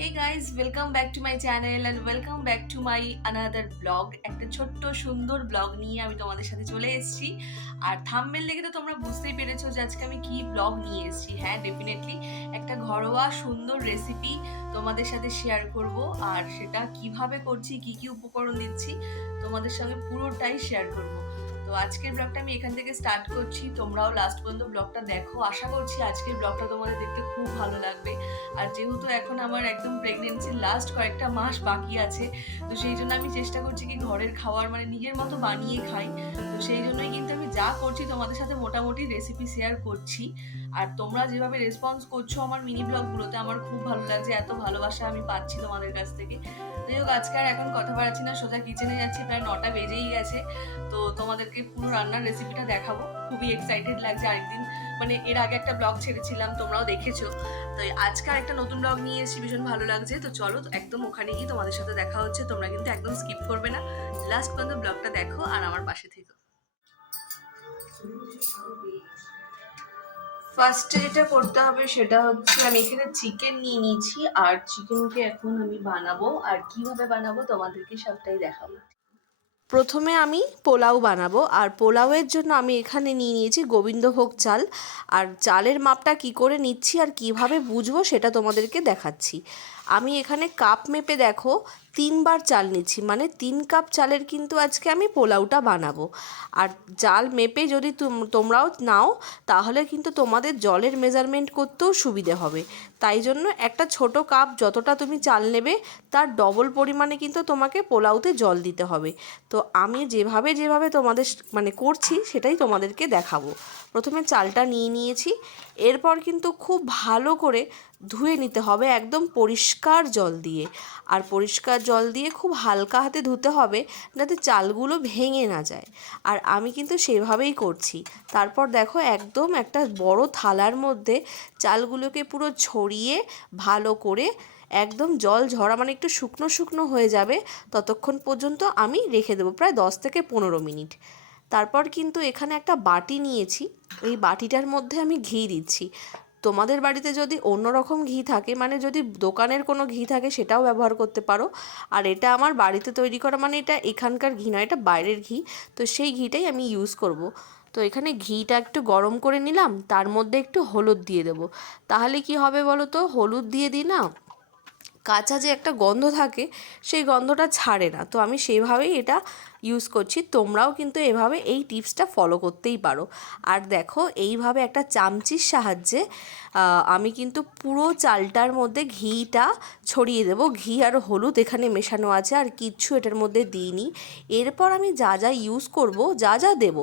Hey guys, welcome back to my channel and welcome back to my another vlog. একটা ছোট্ট সুন্দর blog নিয়ে আমি তোমাদের সাথে চলে এসেছি। আর থাম্বনেল দেখে তো তোমরা বুঝতেই পেরেছো যে আজকে আমি কি ব্লগ নিয়ে এসেছি। হ্যাঁ, ডেফিনেটলি একটা ঘরোয়া সুন্দর রেসিপি তোমাদের সাথে শেয়ার করব। আর সেটা কিভাবে করছি, কি কি উপকরণ দিচ্ছি তোমাদের সঙ্গে পুরোটাই শেয়ার করব। তো আজকের ব্লগটা আমি এখান থেকে স্টার্ট করছি। তোমরাও লাস্ট পর্যন্ত ব্লগটা দেখো। আশা করছি আজকের ব্লগটা তোমাদের দেখতে খুব ভালো লাগবে। আর যেহেতু এখন আমার একদম প্রেগনেন্সির লাস্ট কয়েকটা মাস বাকি আছে, তো সেই জন্য আমি চেষ্টা করছি কি ঘরের খাবার মানে নিজের মতো বানিয়ে খাই। তো সেই জন্যই কিন্তু আমি যা করছি তোমাদের সাথে মোটামুটি রেসিপি শেয়ার করছি। আর তোমরা যেভাবে রেসপন্স করছো আমার মিনি ব্লগগুলোতে আমার খুব ভালো লাগছে, এত ভালোবাসা আমি পাচ্ছি তোমাদের কাছ থেকে। যাই হোক, আজকে আর এখন কথা বাড়াচ্ছি না, সোজা কিচেনে যাচ্ছি। প্রায় 9টা বেজেই গেছে। তো তোমাদেরকে পুরো রান্নার রেসিপিটা দেখাবো। খুবই এক্সাইটেড লাগছে। আরেকদিন মানে এর আগে একটা ব্লগ ছেড়েছিলাম, তোমরাও দেখেছো। তো আজকে একটা নতুন ব্লগ নিয়ে এসেছি, ভীষণ ভালো লাগছে। তো চলো একদম ওখানে গিয়ে তোমাদের সাথে দেখা হচ্ছে। তোমরা কিন্তু একদম স্কিপ করবে না, লাস্ট পর্যন্ত ব্লগটা দেখো আর আমার পাশে থেকো। ফার্স্টে যেটা করতে হবে সেটা হচ্ছে আমি এখানে চিকেন নিয়ে নিয়েছি। আর চিকেনকে এখন আমি বানাবো, আর কিভাবে বানাবো তোমাদেরকে সবটাই দেখাবো। প্রথমে আমি পোলাও বানাবো, আর পোলাওয়ের জন্য আমি এখানে নিয়ে নিয়েছি গোবিন্দভোগ চাল। আর চালের মাপটা কি করে নিচ্ছি আর কিভাবে বুঝবো সেটা তোমাদেরকে দেখাচ্ছি। আমি এখানে কাপ মেপে দেখো 3 বার চাল নিচ্ছি, মানে 3 কাপ চালের কিন্তু আজকে আমি পোলাওটা বানাবো। আর চাল মেপে যদি তোমরাও নাও তাহলে কিন্তু তোমাদের জলের মেজারমেন্ট করতেও সুবিধে হবে। তাই জন্য একটা ছোট কাপ যতটা তুমি চাল নেবে তার ডবল পরিমাণে কিন্তু তোমাকে পোলাওতে জল দিতে হবে। তো আমি যেভাবে যেভাবে তোমাদের মানে করছি সেটাই তোমাদেরকে দেখাবো। প্রথমে চালটা নিয়ে নিয়েছি। এরপর কিন্তু খুব ভালো করে ধুয়ে নিতে হবে একদম পরিষ্কার জল দিয়ে। আর পরিষ্কার জল দিয়ে খুব হালকা হাতে ধুতে হবে যাতে চালগুলো ভেঙে না যায়। আর আমি কিন্তু সেভাবেই করছি। তারপর দেখো একদম একটা বড় থালার মধ্যে চালগুলোকে পুরো ছড়িয়ে ভালো করে একদম জল ঝরা মানে একটু শুকনো শুকনো হয়ে যাবে ততক্ষণ পর্যন্ত আমি রেখে দেবো, প্রায় 10 থেকে 15 মিনিট। তারপর কিন্তু এখানে একটা বাটি নিয়েছি। এই বাটিটার মধ্যে আমি ঘি দিচ্ছি। তোমাদের বাড়িতে যদি অন্য রকম ঘি থাকে, মানে যদি দোকানের কোনো ঘি থাকে সেটাও ব্যবহার করতে পারো। আর এটা আমার বাড়িতে তৈরি করা, মানে এটা এখানকার ঘি নয়, এটা বাইরের ঘি। তো সেই ঘিটাই আমি ইউজ করব। তো এখানে ঘিটা একটু গরম করে নিলাম, তার মধ্যে একটু হলুদ দিয়ে দেবো। তাহলে কি হবে বলো তো, হলুদ দিয়ে দিই না, কাঁচা যে একটা গন্ধ থাকে সেই গন্ধটা ছাড়ে না। তো আমি সেইভাবেই এটা ইউজ করছি। তোমরাও কিন্তু এভাবে এই টিপসটা ফলো করতেই পারো। আর দেখো এইভাবে একটা চামচির সাহায্যে আমি কিন্তু পুরো চালটার মধ্যে ঘিটা ছড়িয়ে দেবো। ঘি আর হলুদ এখানে মেশানো আছে, আর কিচ্ছু এটার মধ্যে দিইনি। এরপর আমি যা যা ইউজ করব, যা যা দেব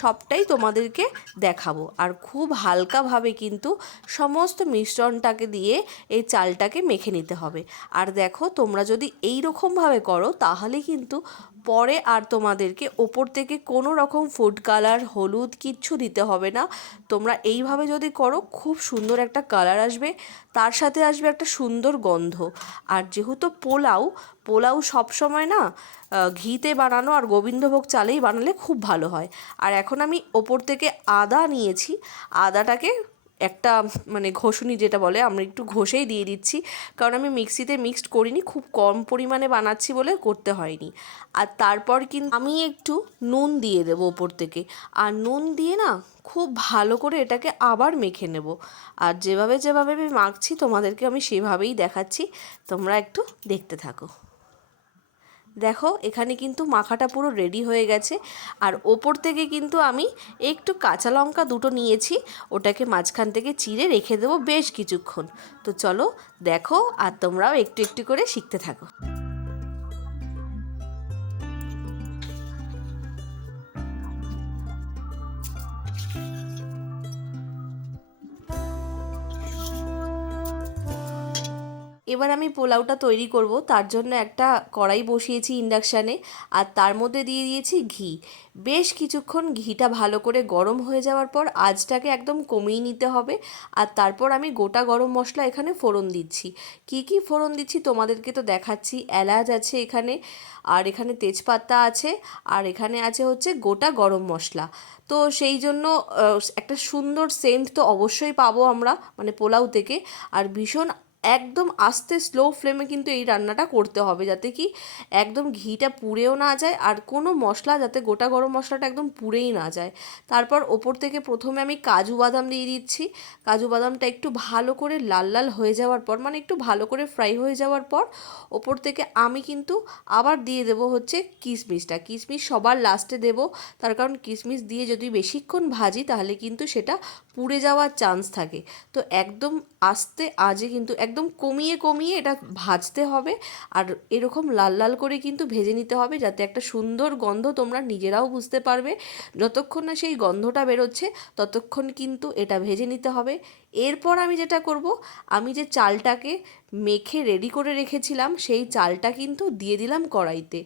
সবটাই তোমাদেরকে দেখাবো। আর খুব হালকাভাবে কিন্তু সমস্ত মিশ্রণটাকে দিয়ে এই চালটাকে মেখে নিতে হবে। আর দেখো তোমরা যদি এই রকমভাবে করো তাহলে কিন্তু পরে আর তোমাদেরকে ওপর থেকে কোনো রকম ফুড কালার, হলুদ কিচ্ছু দিতে হবে না। তোমরা এইভাবে যদি করো খুব সুন্দর একটা কালার আসবে, তার সাথে আসবে একটা সুন্দর গন্ধ। আর যেহেতু পোলাও সবসময় না ঘিতে বানানো আর গোবিন্দভোগ চালেই বানালে খুব ভালো হয়। আর এখন আমি ওপর থেকে আদা নিয়েছি। আদাটাকে একটা মানে ঘষুনি যেটা বলে, আমরা একটু ঘষেই দিয়ে দিচ্ছি, কারণ আমি মিক্সিতে মিক্সড করিনি, খুব কম পরিমাণে বানাচ্ছি বলে করতে হয়নি। আর তারপর কিন্তু আমি একটু নুন দিয়ে দেবো ওপর থেকে। আর নুন দিয়ে না খুব ভালো করে এটাকে আবার মেখে নেব। আর যেভাবে যেভাবে আমি মাখছি তোমাদেরকে আমি সেভাবেই দেখাচ্ছি, তোমরা একটু দেখতে থাকো। দেখো এখানে কিন্তু মাখাটা পুরো রেডি হয়ে গেছে। আর ওপর থেকে কিন্তু আমি একটু কাঁচা লঙ্কা দুটো নিয়েছি, ওটাকে মাঝখান থেকে চিড়ে রেখে দেবো বেশ কিছুক্ষণ। তো চলো দেখো, আর তোমরাও একটু একটু করে শিখতে থাকো। এবার আমি পোলাওটা তৈরি করব, তার জন্য একটা কড়াই বসিয়েছি ইন্ডাকশানে। আর তার মধ্যে দিয়ে দিয়েছি ঘি। বেশ কিছুক্ষণ ঘিটা ভালো করে গরম হয়ে যাওয়ার পর আঁচটাকে একদম কমিয়ে নিতে হবে। আর তারপর আমি গোটা গরম মশলা এখানে ফোড়ন দিচ্ছি। কি কি ফোড়ন দিচ্ছি তোমাদেরকে তো দেখাচ্ছি। এলাচ আছে এখানে, আর এখানে তেজপাতা আছে, আর এখানে আছে হচ্ছে গোটা গরম মশলা। তো সেই জন্য একটা সুন্দর সেন্ট তো অবশ্যই পাবো আমরা মানে পোলাও থেকে। আর ভীষণ একদম আস্তে স্লো ফ্লেমে কিন্তু এই রান্নাটা করতে হবে, যাতে কি একদম ঘিটা পুড়েও না যায় আর কোনো মশলা যাতে গোটা গরম মশলাটা একদম পুড়েই না যায়। তারপর ওপর থেকে প্রথমে আমি কাজু বাদাম দিয়ে দিচ্ছি। কাজু বাদামটা একটু ভালো করে লাল লাল হয়ে যাওয়ার পর, মানে একটু ভালো করে ফ্রাই হয়ে যাওয়ার পর ওপর থেকে আমি কিন্তু আবার দিয়ে দেবো হচ্ছে কিশমিশটা। কিশমিশ সবার লাস্টে দেবো, তার কারণ কিশমিশ দিয়ে যদি বেশিক্ষণ ভাজি তাহলে কিন্তু সেটা পুড়ে যাওয়ার চান্স থাকে। তো একদম আস্তে আজে কিন্তু একদম কমিয়ে কমিয়ে এটা ভাজতে হবে, আর এরকম লাল লাল করে কিন্তু ভেজে নিতে হবে, যাতে একটা সুন্দর গন্ধ তোমরা নিজেরাও বুঝতে পারবে। যতক্ষণ না সেই গন্ধটা বেরোচ্ছে ততক্ষণ কিন্তু এটা ভেজে নিতে হবে। এরপর আমি যেটা করব, আমি যে চালটাকে মেখে রেডি করে রেখেছিলাম সেই চালটা কিন্তু দিয়ে দিলাম কড়াইতে।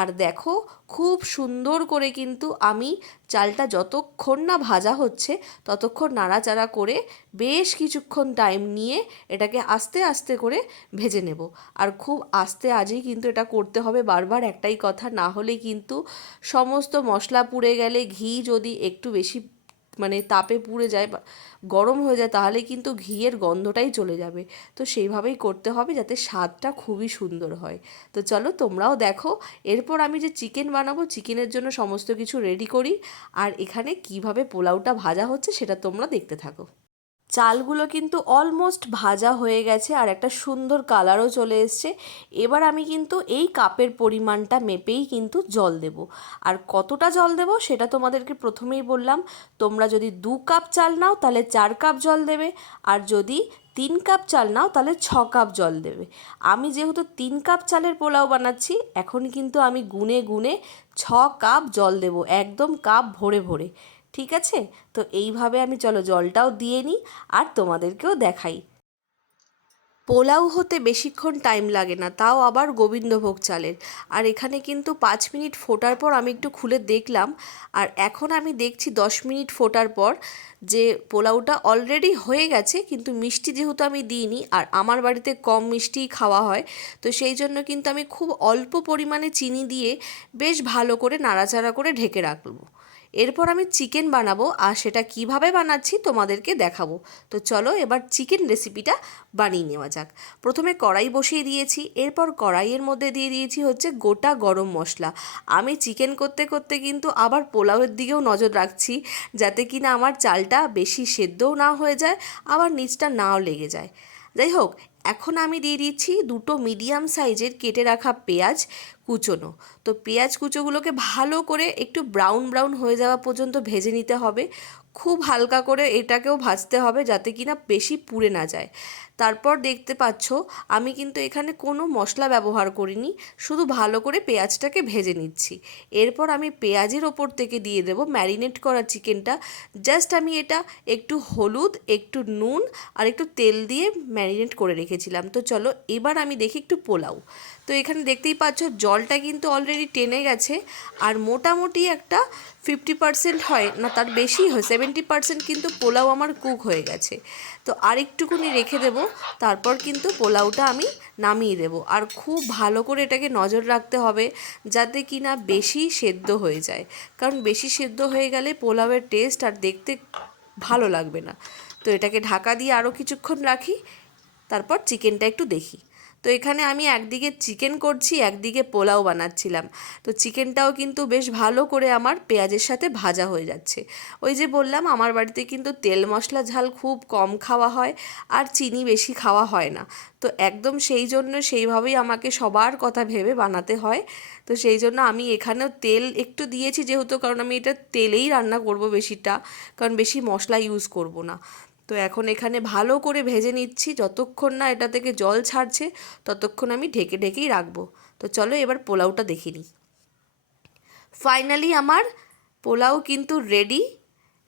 আর দেখো খুব সুন্দর করে কিন্তু আমি চালটা যতক্ষণ না ভাজা হচ্ছে ততক্ষণ নাড়াচাড়া করে বেশ কিছুক্ষণ টাইম নিয়ে এটাকে আস্তে আস্তে করে ভেজে নেব। আর খুব আস্তে আজেই কিন্তু এটা করতে হবে, বারবার একটাই কথা, না হলে কিন্তু সমস্ত মশলা পুড়ে গেলে, ঘি যদি একটু বেশি মানে তাপে পুড়ে যায় বা গরম হয়ে যায় তাহলে কিন্তু ঘিয়ের গন্ধটাই চলে যাবে। তো সেইভাবেই করতে হবে যাতে স্বাদটা খুবই সুন্দর হয়। তো চলো তোমরাও দেখো। এরপর আমি যে চিকেন বানাবো, চিকেনের জন্য সমস্ত কিছু রেডি করি, আর এখানে কিভাবে পোলাওটা ভাজা হচ্ছে সেটা তোমরা দেখতে থাকো। চালগুলো কিন্তু অলমোস্ট ভাজা হয়ে গেছে আর একটা সুন্দর কালারও চলে এসছে। এবার আমি কিন্তু এই কাপের পরিমাণটা মেপেই কিন্তু জল দেব। আর কতটা জল দেব সেটা তোমাদেরকে প্রথমেই বললাম। তোমরা যদি 2 কাপ চাল নাও তাহলে 4 কাপ জল দেবে, আর যদি 3 কাপ চাল নাও তাহলে 6 কাপ জল দেবে। আমি যেহেতু 3 কাপ চালের পোলাও বানাচ্ছি, এখন কিন্তু আমি গুনে গুনে 6 কাপ জল দেব, একদম কাপ ভরে ভরে। ঠিক আছে? তো এইভাবে আমি চলো জলটাও দিয়ে নিই আর তোমাদেরকেও দেখাই। পোলাও হতে বেশিক্ষণ টাইম লাগে না, তাও আবার গোবিন্দভোগ চালের। আর এখানে কিন্তু 5 মিনিট ফোটার পর আমি একটু খুলে দেখলাম, আর এখন আমি দেখছি 10 মিনিট ফোটার পর যে পোলাওটা অলরেডি হয়ে গেছে। কিন্তু মিষ্টি যেহেতু আমি দিইনি, আর আমার বাড়িতে কম মিষ্টিই খাওয়া হয়, তো সেই জন্য কিন্তু আমি খুব অল্প পরিমাণে চিনি দিয়ে বেশ ভালো করে নাড়াচাড়া করে ঢেকে রাখবো। এরপর আমি চিকেন বানাবো, আর সেটা কিভাবে বানাচ্ছি তোমাদেরকে দেখাবো। তো চলো এবার চিকেন রেসিপিটা বানিয়ে নেওয়া যাক। প্রথমে কড়াই বসিয়ে দিয়েছি, এরপর কড়াইয়ের মধ্যে দিয়ে দিয়েছি হচ্ছে গোটা গরম মশলা। আমি চিকেন করতে করতে কিন্তু আবার পোলাওয়ের দিকেও নজর রাখছি, যাতে কিনা আমার চালটা বেশি সেদ্ধও না হয়ে যায়, আবার নিচটা নাও লেগে যায়। যাই হোক, এখন আমি দিয়ে দিচ্ছি 2টো মিডিয়াম সাইজের কেটে রাখা পেঁয়াজ কুচোনো। তো পেঁয়াজ কুচোগুলোকে ভালো করে একটু ব্রাউন ব্রাউন হয়ে যাওয়া পর্যন্ত ভেজে নিতে হবে। খুব হালকা করে এটাকেও ভাজতে হবে যাতে কিনা বেশি পুড়ে না যায়। তারপর দেখতে পাচ্ছ আমি কিন্তু এখানে কোনো মশলা ব্যবহার করিনি, শুধু ভালো করে পেঁয়াজটাকে ভেজে নিচ্ছি। এরপর আমি পেঁয়াজের ওপর থেকে দিয়ে দেবো ম্যারিনেট করা চিকেনটা। জাস্ট আমি এটা একটু হলুদ, একটু নুন আর একটু তেল দিয়ে ম্যারিনেট করে রেখেছিলাম। তো চলো এবার আমি দেখি একটু পোলাও। তো এখানে দেখতেই পাচ্ছ জলটা কিন্তু অলরেডি টেনে গেছে, আর মোটামুটি একটা 50% হয় না, তার বেশি হয়, 70% কিন্তু পোলাও আমার কুক হয়ে গেছে। তো আরেকটুকুনি রেখে দেবো, তারপর কিন্তু পোলাওটা আমি নামিয়ে দেবো। আর খুব ভালো করে এটাকে নজর রাখতে হবে যাতে কি না বেশি সেদ্ধ হয়ে যায়, কারণ বেশি সেদ্ধ হয়ে গেলে পোলাওয়ের টেস্ট আর দেখতে ভালো লাগবে না। তো এটাকে ঢাকা দিয়ে আরও কিছুক্ষণ রাখি, তারপর চিকেনটা একটু দেখি। তো এখানে আমি একদিকে চিকেন করছি, একদিকে পোলাও বানাচ্ছিলাম। তো চিকেনটাও কিন্তু বেশ ভালো করে আমার পেঁয়াজের সাথে ভাজা হয়ে যাচ্ছে। ওই যে বললাম আমার বাড়িতে কিন্তু তেল মশলা ঝাল খুব কম খাওয়া হয়, আর চিনি বেশি খাওয়া হয় না। তো একদম সেই জন্য সেইভাবেই আমাকে সবার কথা ভেবে বানাতে হয়। তো সেই জন্য আমি এখানেও তেল একটু দিয়েছি, যেহেতু কারণ আমি এটা তেলেই রান্না করব বেশিটা, কারণ বেশি মশলা ইউজ করব না। তো এখন এখানে ভালো করে ভেজে নিচ্ছি, যতক্ষণ না এটা থেকে জল ছাড়ছে ততক্ষণ আমি ঢেকে ঢেকেই রাখবো। তো চলো এবার পোলাওটা দেখে নিই। ফাইনালি আমার পোলাও কিন্তু রেডি,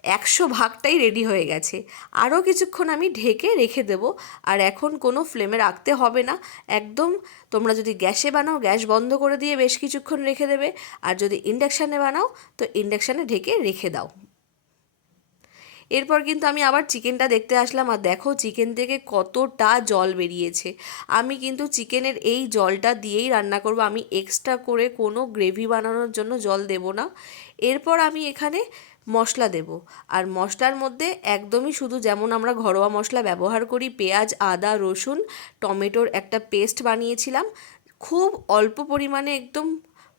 100 ভাগটাই রেডি হয়ে গেছে। আরও কিছুক্ষণ আমি ঢেকে রেখে দেবো। আর এখন কোনো ফ্লেমে রাখতে হবে না, একদম তোমরা যদি গ্যাসে বানাও গ্যাস বন্ধ করে দিয়ে বেশ কিছুক্ষণ রেখে দেবে, আর যদি ইন্ডাকশানে বানাও তো ইন্ডাকশানে ঢেকে রেখে দাও। এরপর কিন্তু আমি আবার চিকেনটা দেখতে আসলাম, আর দেখো চিকেন থেকে কতটা জল বেরিয়েছে। আমি কিন্তু চিকেনের এই জলটা দিয়েই রান্না করব, আমি এক্সট্রা করে কোনো গ্রেভি বানানোর জন্য জল দেব না। এরপর আমি এখানে মশলা দেব। আর মশলার মধ্যে একদমই শুধু যেমন আমরা ঘরোয়া মশলা ব্যবহার করি, পেঁয়াজ, আদা, রসুন, টমেটোর একটা পেস্ট বানিয়েছিলাম, খুব অল্প পরিমাণে একদম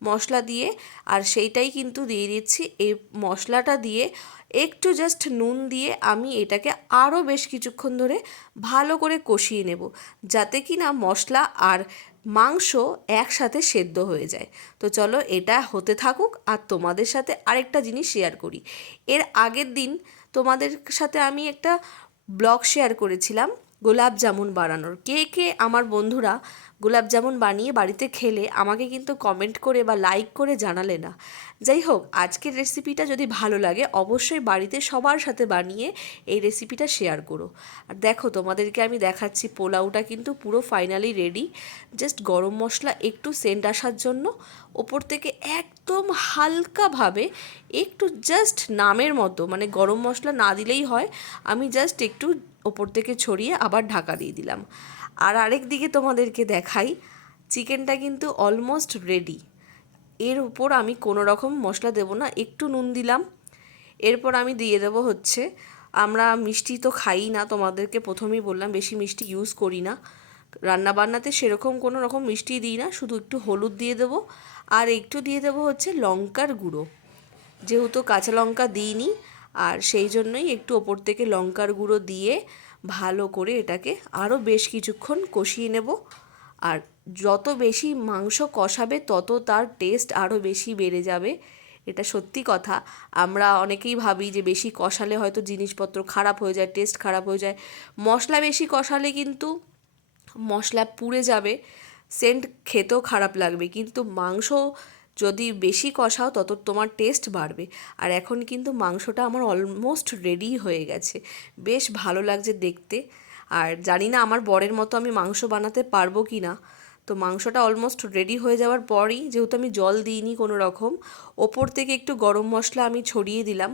মশলা দিয়ে, আর সেইটাই কিন্তু দিয়ে দিচ্ছি। এই মশলাটা দিয়ে একটু জাস্ট নুন দিয়ে আমি এটাকে আরও বেশ কিছুক্ষণ ধরে ভালো করে কষিয়ে নেব, যাতে কি না মশলা আর মাংস একসাথে সেদ্ধ হয়ে যায়। তো চলো এটা হতে থাকুক, আর তোমাদের সাথে আরেকটা জিনিস শেয়ার করি। এর আগের দিন তোমাদের সাথে আমি একটা ব্লগ শেয়ার করেছিলাম গোলাপ জামুন বানানোর। কে কে আমার বন্ধুরা গোলাপ জামুন বানিয়ে বাড়িতে খেলে আমাকে কিন্তু কমেন্ট করে বা লাইক করে জানালে না। যাই হোক, আজকের রেসিপিটা যদি ভালো লাগে অবশ্যই বাড়িতে সবার সাথে বানিয়ে এই রেসিপিটা শেয়ার করো। আর দেখো, তোমাদেরকে আমি দেখাচ্ছি পোলাওটা কিন্তু পুরো ফাইনালি রেডি। জাস্ট গরম মশলা একটু সেন্ট আসার জন্য ওপর থেকে একদম হালকাভাবে একটু জাস্ট নামের মতো, মানে গরম মশলা না দিলেই হয়, আমি জাস্ট একটু ওপর থেকে ছড়িয়ে আবার ঢাকা দিয়ে দিলাম। আর আরেক দিকে তোমাদেরকে দেখাই, চিকেনটা কিন্তু অলমোস্ট রেডি। এর উপর আমি কোনো রকম মশলা দেবো না, একটু নুন দিলাম। এরপর আমি দিয়ে দেবো হচ্ছে, আমরা মিষ্টি তো খাই না, তোমাদেরকে প্রথমেই বললাম বেশি মিষ্টি ইউজ করি না রান্নাবান্নাতে, সেরকম কোনো রকম মিষ্টি দিই না, শুধু একটু হলুদ দিয়ে দেবো আর একটু দিয়ে দেবো হচ্ছে লঙ্কার গুঁড়ো, যেহেতু কাঁচা লঙ্কা দিইনি, আর সেই জন্যই একটু ওপর থেকে লঙ্কার গুঁড়ো দিয়ে ভালো করে এটাকে আরও বেশ কিছুক্ষণ কষিয়ে নেব। আর যত বেশি মাংস কষাবে তত তার টেস্ট আরও বেশি বেড়ে যাবে। এটা সত্যি কথা। আমরা অনেকেই ভাবি যে বেশি কষালে হয়তো জিনিসপত্র খারাপ হয়ে যায়, টেস্ট খারাপ হয়ে যায়। মশলা বেশি কষালে কিন্তু মশলা পুড়ে যাবে, সেন্ট খেতেও খারাপ লাগবে, কিন্তু মাংস যদি বেশি কষাও তত তোমার টেস্ট বাড়বে। আর এখন কিন্তু মাংসটা আমার অলমোস্ট রেডি হয়ে গেছে, বেশ ভালো লাগছে দেখতে। আর জানি না আমার বরের মতো আমি মাংস বানাতে পারবো কি না। তো মাংসটা অলমোস্ট রেডি হয়ে যাওয়ার পরই, যেহেতু আমি জল দিইনি কোনো রকম, ওপর থেকে একটু গরম মশলা আমি ছড়িয়ে দিলাম।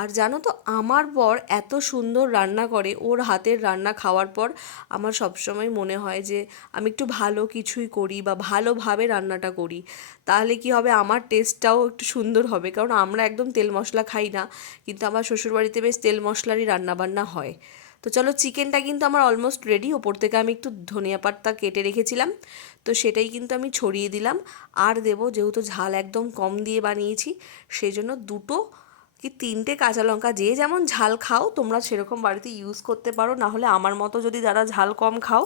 আর জানো তো, আমার বর এত সুন্দর রান্না করে, ওর হাতের রান্না খাওয়ার পর আমার সবসময় মনে হয় যে আমি একটু ভালো কিছুই করি বা ভালোভাবে রান্নাটা করি, তাহলে কি হবে, আমার টেস্টটাও একটু সুন্দর হবে। কারণ আমরা একদম তেল মশলা খাই না, কিন্তু আমার শ্বশুরবাড়িতে বেশ তেল মশলারই রান্নাবান্না হয়। তো চলো, চিকেনটা কিন্তু আমার অলমোস্ট রেডি। ওপর থেকে আমি একটু ধনিয়া পাতা কেটে রেখেছিলাম, তো সেটাই কিন্তু আমি ছড়িয়ে দিলাম। আর দেবো, যেহেতু ঝাল একদম কম দিয়ে বানিয়েছি, সেই জন্য 2 কি 3টে কাঁচা লঙ্কা, যে যেমন ঝাল খাও তোমরা সেরকম বাড়িতে ইউজ করতে পারো। না হলে আমার মতো যদি যারা ঝাল কম খাও,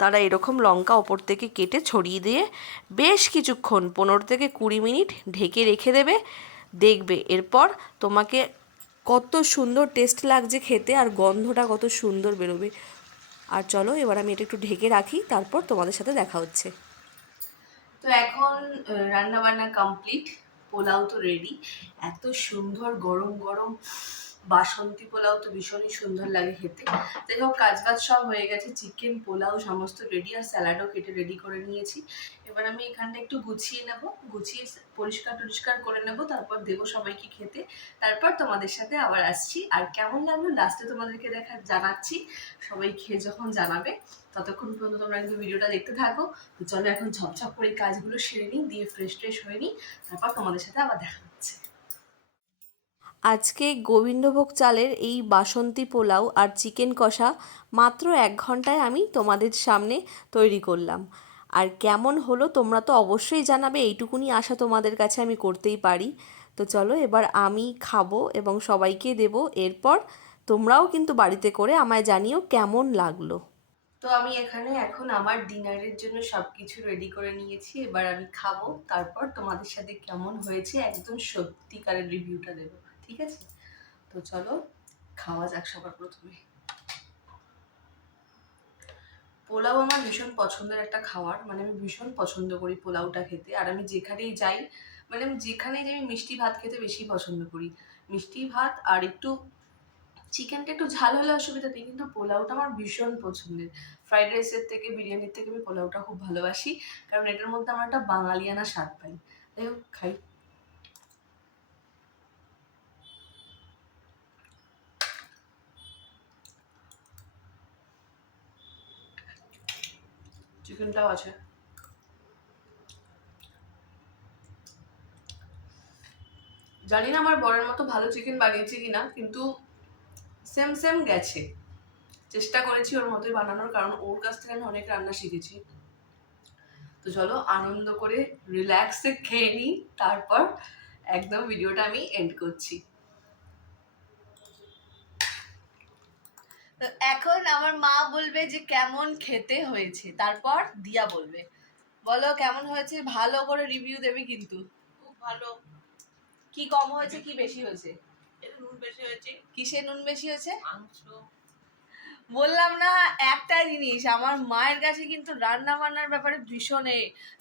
তারা এরকম লঙ্কা ওপর থেকে কেটে ছড়িয়ে দিয়ে বেশ কিছুক্ষণ 15 থেকে 20 মিনিট ঢেকে রেখে দেবে। দেখবে এরপর তোমাকে কত সুন্দর টেস্ট লাগছে খেতে, আর গন্ধটা কত সুন্দর বেরোবে। আর চলো, এবার আমি এটা একটু ঢেকে রাখি, তারপর তোমাদের সাথে দেখা হচ্ছে। তো এখন রান্না বান্না কমপ্লিট, পোলাও তো রেডি। এত সুন্দর গরম গরম বাসন্তী পোলাও তো ভীষণই সুন্দর লাগে খেতে। যাই হোক, কাজবাজ সব হয়ে গেছে, চিকেন, পোলাও সমস্ত রেডি, আর স্যালাডও কেটে রেডি করে নিয়েছি। এবার আমি এখানটা একটু গুছিয়ে নেব, গুছিয়ে পরিষ্কার টরিষ্কার করে নেব, তারপর দেবো সবাইকে খেতে। তারপর তোমাদের সাথে আবার আসছি, আর কেমন লাগলো লাস্টে তোমাদেরকে জানাচ্ছি। সবাই খেয়ে যখন জানাবে, ততক্ষণ পর্যন্ত তোমরা কিন্তু ভিডিওটা দেখতে থাকো। তো চলো এখন ঝপঝপ করে কাজগুলো সেরে নিই, দিয়ে ফ্রেশ ট্রেশ হয়ে নিই, তারপর তোমাদের সাথে আবার দেখা হচ্ছে। আজকে গোবিন্দভোগ চালের এই বাসন্তী পোলাও আর চিকেন কষা মাত্র 1 ঘন্টায় আমি তোমাদের সামনে তৈরি করলাম। আর কেমন হলো তোমরা তো অবশ্যই জানাবে, এইটুকুনি আশা তোমাদের কাছে আমি করতেই পারি। তো চলো, এবার আমি খাবো এবং সবাইকে দেবো, এরপর তোমরাও কিন্তু বাড়িতে করে আমায় জানিও কেমন লাগলো। তো আমি এখানে এখন আমার ডিনারের জন্য সবকিছু রেডি করে নিয়েছি, এবার আমি খাবো, তারপর তোমাদের সাথে কেমন হয়েছে একদম সত্যিকারের রিভিউটা দেবো, ঠিক আছে? তো চলো খাওয়া যাক সবার প্রথমে। পোলাও আমার ভীষণ পছন্দের একটা খাবার, মানে আমি ভীষণ পছন্দ করি পোলাওটা খেতে। আর আমি যেখানেই যাই, মানে আমি যেখানেই যাই, আমি মিষ্টি ভাত খেতে বেশি পছন্দ করি। মিষ্টি ভাত আর একটু চিকেনটা একটু ঝাল হলে অসুবিধা নেই, কিন্তু পোলাওটা আমার ভীষণ পছন্দের। ফ্রাইড রাইসের থেকে, বিরিয়ানির থেকে আমি পোলাওটা খুব ভালোবাসি, কারণ এটার মধ্যে আমার একটা বাঙালিয়ানা স্বাদ পাই। যাই হোক, খাই। চিকেনটাও আছে। জানি না আমার বরের মতো ভালো চিকেন বানিয়েছি কিনা, কিন্তু সেম সেম গেছে। চেষ্টা করেছি ওর মতোই বানানোর, কারণ ওর কাছ থেকে আমি অনেক রান্না শিখেছি। তো চলো আনন্দ করে রিল্যাক্সে খেয়ে নিই, তারপর একদম ভিডিওটা আমি এন্ড করছি। তো এখন আমার মা বলবে যে কেমন খেতে হয়েছে, তারপর দিয়া বলবে। বলো কেমন হয়েছে, ভালো করে রিভিউ দেবে কিন্তু। খুব ভালো। কি কম হয়েছে কি বেশি হয়েছে? এটা নুন বেশি হয়েছে। কিসে নুন বেশি হয়েছে? মাংস। বললাম না, একটা জিনিস আমার মায়ের কাছে কিন্তু রান্না বান্নার ব্যাপারে ভীষণ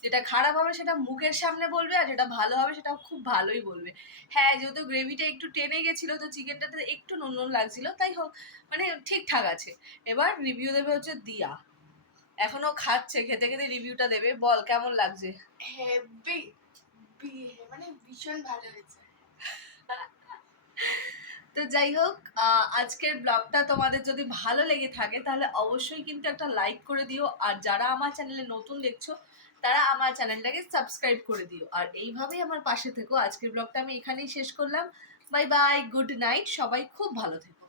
যেটা খারাপ হবে সেটা মুখের সামনে বলবে, আর যেটা ভালো হবে সেটা খুব ভালোই বলবে। হ্যাঁ, যেহেতু গ্রেভিটা একটু টেনে গেছিল, তো চিকেনটাতে একটু নুন নুন লাগছিল, তাই হোক মানে ঠিকঠাক আছে। এবার রিভিউ দেবে হচ্ছে দিয়া। এখনো খাচ্ছে, খেতে খেতে রিভিউটা দেবে। বল কেমন লাগছে? হেভি, মানে ভীষণ ভালো হয়েছে। তো যাই হোক, আজকের ব্লগটা তোমাদের যদি ভালো লেগে থাকে তাহলে অবশ্যই কিন্তু একটা লাইক করে দিও, আর যারা আমার চ্যানেলে নতুন দেখছো তারা আমার চ্যানেলটাকে সাবস্ক্রাইব করে দিও, আর এইভাবেই আমার পাশে থেকো। আজকের ব্লগটা আমি এখানেই শেষ করলাম। বাই বাই, গুড নাইট, সবাই খুব ভালো থেকো।